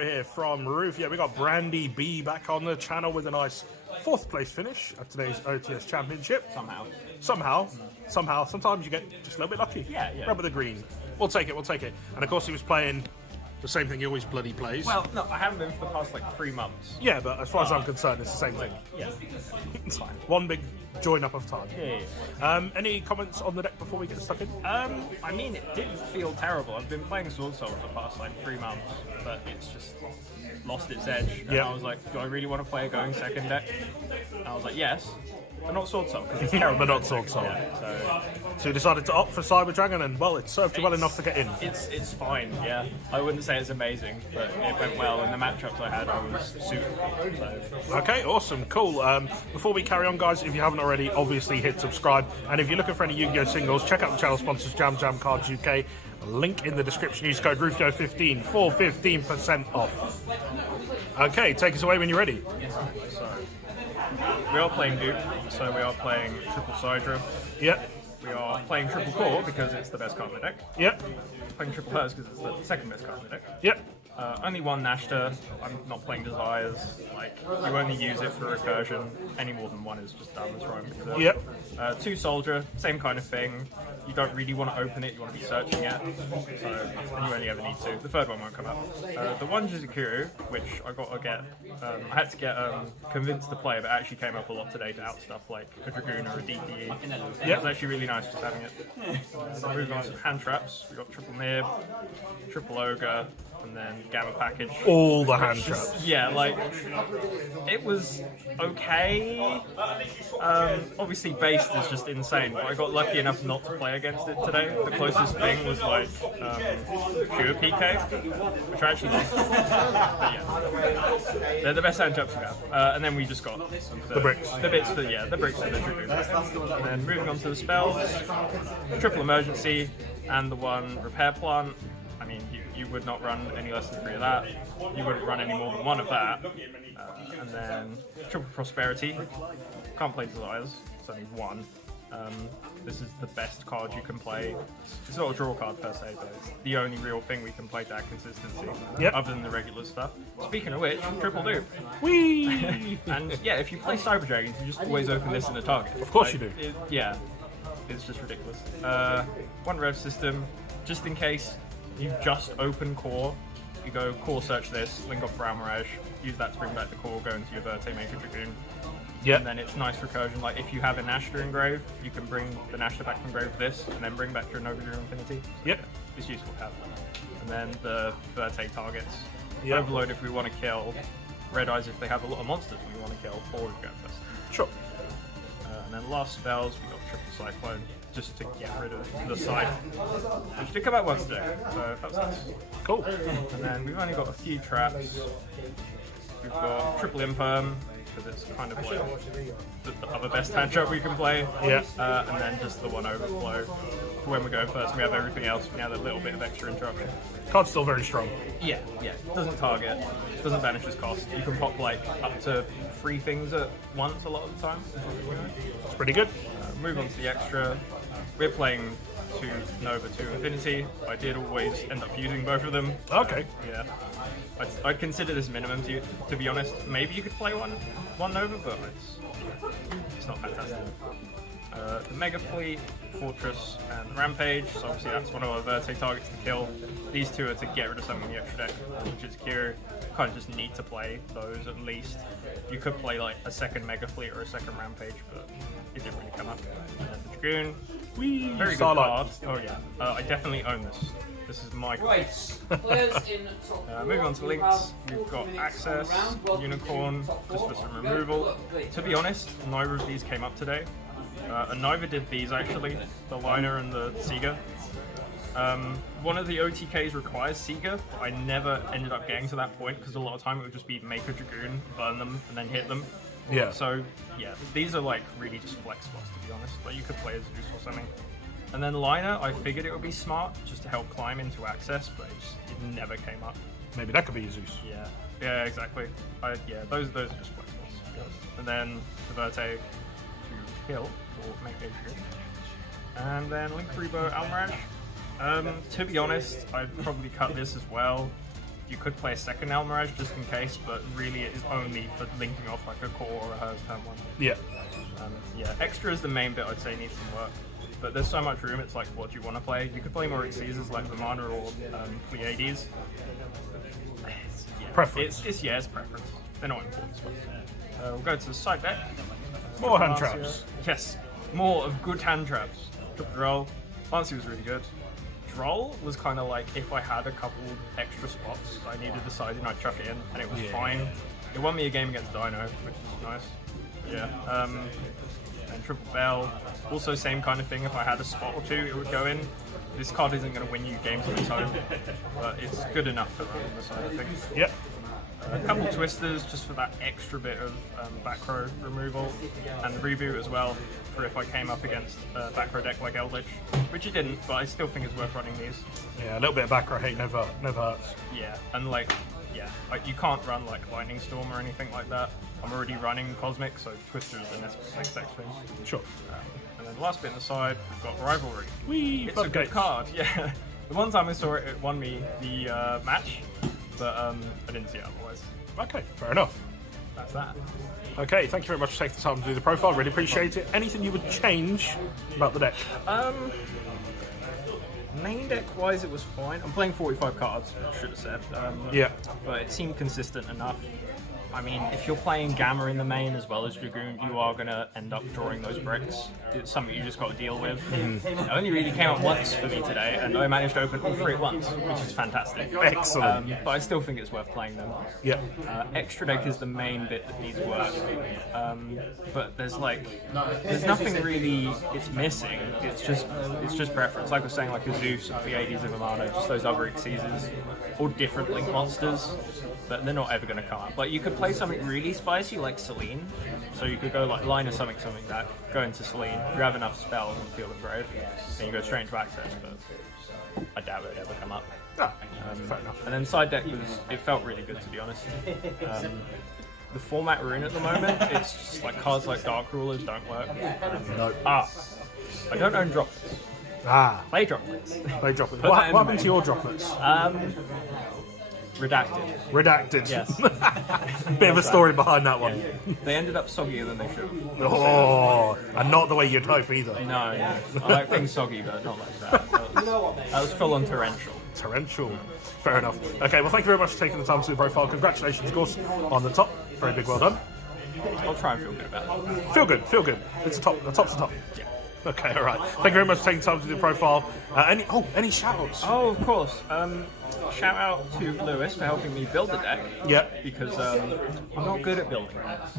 Yugioh here from Roof. Yeah, we got Brandy B back on the channel with a nice 4th place finish at today's OTS Championship. Somehow. Sometimes you get just a little bit lucky. Yeah. Rubber the green. We'll take it. And of course he was playing the same thing he always bloody plays. Well, no, I haven't been for the past like 3 months. Yeah, but as far as I'm concerned, it's the same thing. Yeah. It's fine. One big join up of time. Yeah. Any comments on the deck before we get stuck in? I mean, it didn't feel terrible. I've been playing Sword Soul for the past like 3 months, but it's just lost its edge. And I was like, do I really want to play a going second deck? And I was like, yes, but not Sword Soul because it's terrible. But not Sword Soul. Yeah, so you decided to opt for Cyber Dragon, and well, it served you well enough to get in. It's fine. Yeah, I wouldn't say it's amazing, but it went well. And the matchups I had, I was suited. So. Okay, awesome, cool. Before we carry on, guys, if you haven't already, obviously hit subscribe. And if you're looking for any Yu-Gi-Oh singles, check out the channel sponsors Jam Cards UK. Link in the description. Use code RUFYO15 for 15% off. Okay, take us away when you're ready. So we are playing Dupe. So we are playing Triple Sidra. Yep. We are playing Triple Core because it's the best card in the deck. Yep. Playing Triple Herz because it's the second best card in the deck. Yep. Only one Nachster. I'm not playing Desires. Like, you only use it for recursion. Any more than one is just dumb as wrong. Yep. 2 Soldier, same kind of thing. You don't really want to open it, you want to be searching it. So, and you only ever need 2. The third one won't come up. The one Jizukiru, which I got to get, I had to get convinced to play, but it actually came up a lot today to out stuff like a Dragoon or a DPE. It was actually really nice just having it. Moving on to hand traps, we got Triple Nib, Triple Ogre, and then Gamma package. All the hand traps. Yeah, like, it was okay. Obviously, based is just insane, but I got lucky enough not to play against it today. The closest thing was like pure PK, which I actually lost. But yeah, they're the best hand traps we have. And then we just got the bricks. The bricks for the Dragoon. And then moving on to the spells, Triple Emergency, and the one Repair Plant. I mean, you would not run any less than 3 of that. You wouldn't run any more than 1 of that. And then Triple Prosperity. Can't play Desires. It's only 1. This is the best card you can play. It's not a draw card per se, but it's the only real thing we can play to add consistency. Other than the regular stuff. Speaking of which, Triple Dupe. Whee! And yeah, if you play Cyber Dragons, you just always open this in the target. Of course you do. Yeah. It's just ridiculous. 1 Revsystem, just in case. You just open core, you go core search this, link off Brown Mirage, use that to bring back the core, go into your Verte, make a Dragoon. And then it's nice recursion, like if you have a Nachster in grave, you can bring the Nachster back from grave with this, and then bring back your Nova Your Infinity. It's useful to have. And then the Verte targets. Overload if we want to kill, Red Eyes if they have a lot of monsters we want to kill, or we go first. Sure. And then last spells, we got Triple Cyclone, just to get rid of the side, which did come out once today, so that was nice. Cool. And then we've only got a few traps. We've got Triple Imperm, because it's kind of like the other best hand trap we can play. And then just the 1 Overflow. For when we go first, we have everything else. We have a little bit of extra interruption. Card's still very strong. Yeah. Doesn't target, doesn't banish its cost. You can pop like up to 3 things at once a lot of the time. It's pretty good. Move on to the extra. We're playing 2 Nova, 2 Infinity. I did always end up using both of them. Okay. Yeah. I'd consider this minimum to be honest. Maybe you could play one Nova, but it's not fantastic. The Megafleet, Fortress, and Rampage. So obviously that's one of our Verte targets to kill. These 2 are to get rid of something in the extra deck, which is Jizukiru. Kind of just need to play those at least. You could play like a second Megafleet or a second Rampage, but it didn't really come up. And then the Dragoon. Very good card. Oh yeah, I definitely own this. This is my card. Moving on to links, we've got Access, Unicorn, just for some removal. To be honest, neither of these came up today. And neither did these actually, the Lyna and the Sega. One of the OTKs requires Sega, but I never ended up getting to that point because a lot of time it would just be make a Dragoon, burn them, and then hit them. So yeah, these are like really just flex spots to be honest. Like you could play as Zeus or something. And then Lyna, I figured it would be smart just to help climb into Access, but it never came up. Maybe that could be Zeus. Yeah, exactly. Those are just flex spots. And then the Verte to kill or make a Dragoon. And then Linkuriboh Almirage. To be honest, I'd probably cut this as well. You could play a second Elmirage just in case, but really it is only for linking off like a core or a Herz turn 1. Yeah. Yeah, extra is the main bit I'd say needs some work. But there's so much room, it's like, what do you want to play? You could play more Caesars like Vimana or Pleiades. Preference. It's preference. They're not important spots. We'll go to the side deck. More hand traps. Yes, more of good hand traps. Droll. Lancey was really good. Droll was kind of like if I had a couple extra spots I needed to side and I'd chuck it in, and it was fine. It won me a game against Dino, which is nice. Yeah. And Triple Bell. Also same kind of thing, if I had a spot or two it would go in. This card isn't going to win you games on its own, but it's good enough to run on the side of things. Yep. A couple twisters just for that extra bit of back row removal, and the reboot as well for if I came up against a back row deck like Eldritch, which it didn't, but I still think it's worth running these. Yeah, a little bit of back row hate never hurts. Yeah, and like you can't run like Lightning Storm or anything like that. I'm already running Cosmic, so Twister is the next thing. Sure. And then the last bit on the side, we've got Rivalry. It's a good gates. card, yeah. The one time I saw it, it won me the match, but I didn't see it otherwise. Okay, fair enough. That's that. Okay, thank you very much for taking the time to do the profile. Really appreciate it. Anything you would change about the deck? Main deck wise, it was fine. I'm playing 45 cards, I should have said. Yeah. But it seemed consistent enough. I mean, if you're playing Gamma in the main as well as Dragoon, you are going to end up drawing those bricks. It's something you just got to deal with. It only really came up once for me today, and I managed to open all 3 at once, which is fantastic. Excellent. But I still think it's worth playing them. Yeah. Extra deck is the main bit that needs work. But there's nothing really it's missing. It's just preference. Like I was saying, like a Zeus, a Pleiades, and Vimana, just those other Caesars, all different Link monsters. But they're not ever going to come up. Like, you could play something really spicy like Selene, so you could go like Lyna something that, go into Selene, if you have enough spells and Field of Brave, then you go straight into Access, but I doubt it would ever come up. Fair enough. And then side deck it felt really good, to be honest. The format we're in at the moment, it's just like cards like Dark Rulers don't work. No. I don't own droplets. Play droplets. Play droplets. What happened to your droplets? Redacted. Yes. Bit of a story behind that one. Yeah. They ended up soggier than they should have. Oh, and not the way you'd hope either. No, yeah. I like things soggy, but not like that. That was full on torrential. Torrential. Fair enough. Okay, well, thank you very much for taking the time to do the profile. Congratulations, of course, on the top. Very big well done. I'll try and feel good about it. Feel good. It's the top. The top's the top. Yeah. Okay, all right. Thank you very much for taking the time to do the profile. Any shout-outs? Oh, of course. Shout out to Lewis for helping me build the deck. Yeah. Because I'm not good at building decks.